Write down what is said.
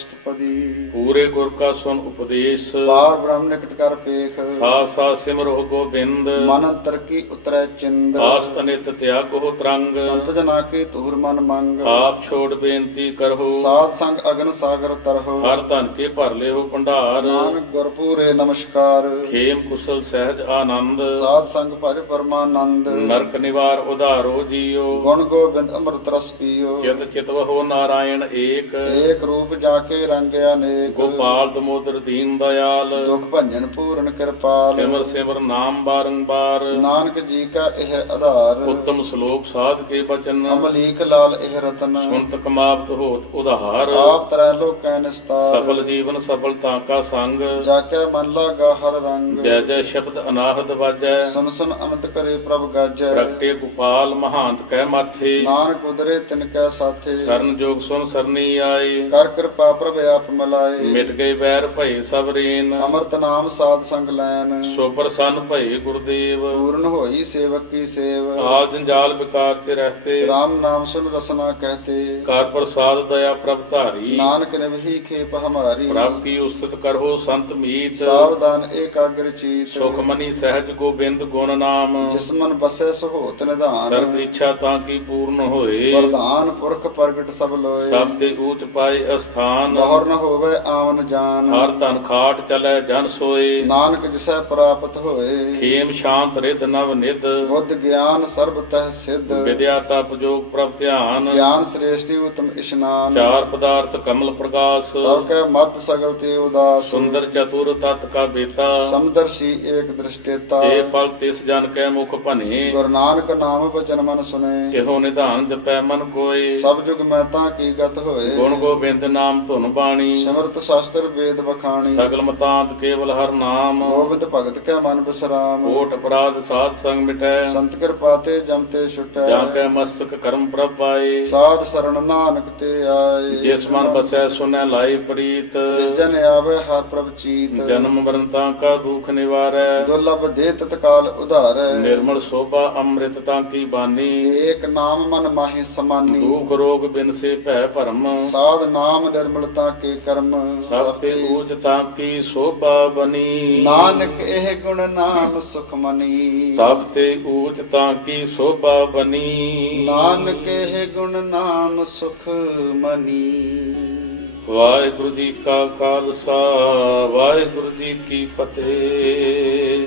ਅਸ਼ਟਪਦੀ। ਪੂਰੇ ਗੁਰ ਕਾ ਸੁਨ ਉਪਦੇਸ਼। ਪਾਰ ਬ੍ਰਹਮ ਨਿਕਟ ਕਰ ਪੇਖ। ਸਾ ਸਾ ਸਿਮਰੋ ਗੋਬਿੰਦ। ਮਨ ਅੰਤਰ ਕੀ ਉਤਰੈ ਚਿੰਦ। ਆਸ ਅਨਿਤ ਤਿਆਗੋ ਤਰੰਗ। ਸੰਤ ਜਨਾ ਕੇ ਤੂਰ ਮਨ ਮੰਗ। ਆਪ ਛੋੜ ਬੇਨਤੀ ਕਰੋ ਸਾਧ ਸੰਗ ਅਗਨ ਸਾਗਰ ਤਰਹੁ। ਹਰ ਧਨ ਕੇ ਭਰ ਲਿਓ ਭੰਡਾਰ। ਨਾਨਕ ਗੁਰਪੂਰੇ ਨਮਸਕਾਰ। ਖੇਮ ਕੁਸਲ ਸਹਿਜ ਆਨੰਦ। ਸਾਧ ਸੰਗ ਭਜ ਪਰਮਾਨੰਦ। ਨਰਕ ਨਿਵਾਰ ਉਧਾਰੋ ਜੀਓ। ਗੁਣ ਗੋਬਿੰਦ ਅੰਮ੍ਰਿਤ ਰਸ ਪੀਓ। ਚਿਤ ਚਿਤਵਹੋ ਨਾਰਾਇਣ ਏਕ। ਏਕ ਰੂਪ ਜਾ ਕੇ ਰੰਗਿਆ ਨੇਕ ਗੋਪਾਲ ਦਮੋਦਰ ਦੀਨ ਦਇਆਲ। ਦੁਖ ਭੰਜਨ ਪੂਰਨ ਕਿਰਪਾਲ। ਸਿਮਰ ਸਿਮਰ ਨਾਮ ਬਾਰੰਬਾਰ ਨਾਨਕ ਜੀ ਕਾ ਇਹ ਆਧਾਰ। ਉੱਤਮ ਸ਼ਲੋਕ ਸਾਧ ਕੇ ਬਚਨ। ਅਮਲੀਕ ਲਾਲ ਇਹ ਰਤਨ। ਸੁਨਤ ਕਮਾਵਤ ਹੋਤ ਉਧਾਰ। ਆਪ ਤਰੈ ਲੋਕੈ ਨਿਸਤਾਰ। ਸਫਲ ਜੀਵਨ ਸਫਲਤਾ ਕਾ ਸੰਗ। ਜਾ ਕੇ ਮਨ ਲਾਗਾ ਹਰ ਰੰਗ। ਜੈ ਜੈ ਸ਼ਬਦ ਅਨਾਹਦ ਵਾਜੈ। ਸੁਨ ਸੁਨ ਅਨੰਤ ਕਰੇ ਪ੍ਰਭ ਗਾਜੈ। ਪ੍ਰਗਟੇ ਗੋਪਾਲ ਮਹਾਂਤ ਕਹਿ ਮਾਥੇ। ਨਾਨਕ ਉਦਰੇ ਤਿਨ ਕੈ ਸਾਥੇ। ਸਰਨ ਜੋਗ ਸੁਨ ਸਰਨੀ ਆਏ। ਕਰ ਕਿਰਪਾ ਪ੍ਰਭ ਆਪ ਮਲਾਏ। ਮਿਟ ਗਏ ਵੈਰ ਭਏ ਸਭ ਰੇਨ। ਅਮਰਤ ਨਾਮ ਸਾਧ ਸੰਗ ਲੈਨ। ਸੋ ਪ੍ਰਸੰਨ ਭਏ ਗੁਰਦੇਵ। ਪੂਰਨ ਹੋਈ ਸੇਵਕ ਕੀ ਸੇਵ। ਆਲ ਜੰਜਾਲ ਵਿਕਾਰ ਤੇ ਰਹਤੇ। ਰਾਮ ਨਾਮ ਸੁਨ ਰਸਨਾ ਕਹਤੇ। ਕਰ ਪ੍ਰਸਾਦ ਦਇਆ ਪ੍ਰਭ ਧਾਰੀ। ਨਾਨਕ ਨਿਵਹੀ ਖੇਪ ਹਮਾਰੀ। ਪ੍ਰਭ ਕੀ ਉਸਤਤ ਕਰੋ ਸੰਤ ਮੀਤ। ਸਾਵਧਾਨ ਏਕਾਗਰ ਚੀਤ। ਸੁਖ ਮਨੀ ਸਹਿਜ ਗੋਬਿੰਦ ਗੁਣ ਨਾਮ। ਜਿਸ ਮਨ ਬਸੈ ਸਹੋਤ ਨਿਧਾਨ। ਸਰਬ ਇੱਛਾ ਤਾਂ ਕੀ ਪੂਰਨ ਹੋਏ। ਵਰਦਾਨ ਪੁਰਖ ਪ੍ਰਗਟ ਸਭ ਲੋਏ। ਸਭ ਤੇ ਊਚ ਪਾਏ ਅਸਥਾਨ। ਬਹੁਰ ਨ ਹੋਵੇ ਆਵਨ ਜਾਨ। ਹਰ ਧਨ ਖਾਟ ਚਲੈ ਜਨ ਸੋਏ। ਨਾਨਕ ਜਿਸੈ ਪ੍ਰਾਪਤ ਹੋਏ। ਖੇਮ ਸ਼ਾਂਤ ਰਿਧ ਨਵ ਨਿਧ। ਬੁੱਧ ਗਿਆਨ ਸਰਬ ਤਹ ਸਿੱਧ। ਵਿਦਿਆ ਤਪ ਜੋਗ ਪ੍ਰਭ ਧਿਆਨ। ਗਿਆਨ ਸ੍ਰੇਸ਼ਟੀ ਉਤਮ ਇਸ਼ਨਾਨ। ਚਾਰ ਪਦਾਰਥ ਕਮਲ ਪ੍ਰਗਾਸ ਸਭ ਕੈ ਮਤ ਸਗਲ ਤੇ ਉਦਾਸ। ਸੁੰਦਰ ਚਤੁਰ ਤਤ ਕਾ ਬੇਤਾ। ਸਮਦਰਸ਼ੀ ਏਕ ਦ੍ਰਿਸ਼ਟੇਤਾ। ਇਹ ਫਲ ਤਿਸ ਜਨ ਕੈ ਮੁਖ ਭਨੇ। ਗੁਰੂ ਨਾਨਕ ਨਾਮ ਬਚਨ ਮਨ ਸੁਨੇ। ਇਹੋ ਨਿਧਾਨ ਜਪੈ ਮਨ ਕੋਏ। ਸਭ ਜੁਗ ਮੈਂ ਤਾਂ ਕੀ ਗਤ ਹੋਏ। ਗੁਣ ਗੋਬਿੰਦ ਨਾਮ ਧੁਨ ਬਾਣੀ। ਸਿਮਰਤ ਸ਼ਾਸਤਰ ਵੇਦ ਬਖਾਣੀ ਸਗਲ ਮਤਾਂਤ ਕੇਵਲ ਹਰ ਨਾਮ। ਗੋਬਿੰਦ ਭਗਤ ਕੈ ਮਨ ਬਿਸਰਾਮ। ਕੋਟ ਅਪਰਾਧ ਸਾਧ ਸੰਗ ਮਿਟੈ। ਸੰਤ ਕਿਰਪਾ ਤੇ ਜਮ ਤੇ ਛੁਟੈ। ਜਾਂ ਕੈ ਮਸਤਕ ਕਰਮ ਪ੍ਰਭ ਪਾਏ। ਸਾਧ ਸਰਣ ਨਾਨਕ ਤੇ ਆਏ। ਜਿਸ ਮਨ ਬਸੈ ਸੁਨੈ ਲਾਈ ਪ੍ਰੀਤ। ਜਿਸ ਜਨ ਆਵੇ ਹਰ ਪ੍ਰਭ ਚੀਤ। ਜਨਮ ਮਰਨ ਤਾਂ ਕਾ ਦੁਖ ਨਿਵਾਰੈ। ਦੁਰਲਭ ਦੇ ਤਤਕਾਲ ਉਧਾਰੈ। ਨਿਰਮਲ ਸੋਭਾ ਅੰਮ੍ਰਿਤ ਤਾਂ ਕੀ ਬਾਨੀ। ਏਕ ਨਾਮ ਮਨ ਮਾਹੀ ਸਮਾਨੀ। ਦੁਖ ਰੋਗ ਬਿਨ ਸੇ ਭੈ ਭਰਮ। ਸਾਧ ਨਾਮ ਨਿਰਮਲਤਾ ਕੇ ਕਰਮ ਸਭ ਤੇ ਊਚ ਤਾਂ ਕੀ ਸੋਭਾ ਬਨੀ। ਨਾਨਕ ਇਹ ਗੁਣ ਨਾਮ ਸੁਖ ਮਨੀ। ਸਭ ਤੇ ਊਚ ਤਾਂ ਕੀ ਸੋਭਾ ਬਨੀ। ਨਾਨਕ ਇਹ ਗੁਣ ਨਾਮ ਸੁਖ ਮਨੀ। ਵਾਹਿਗੁਰੂ ਜੀ ਕਾ ਖਾਲਸਾ ਵਾਹਿਗੁਰੂ ਜੀ ਕੀ ਫਤਿਹ।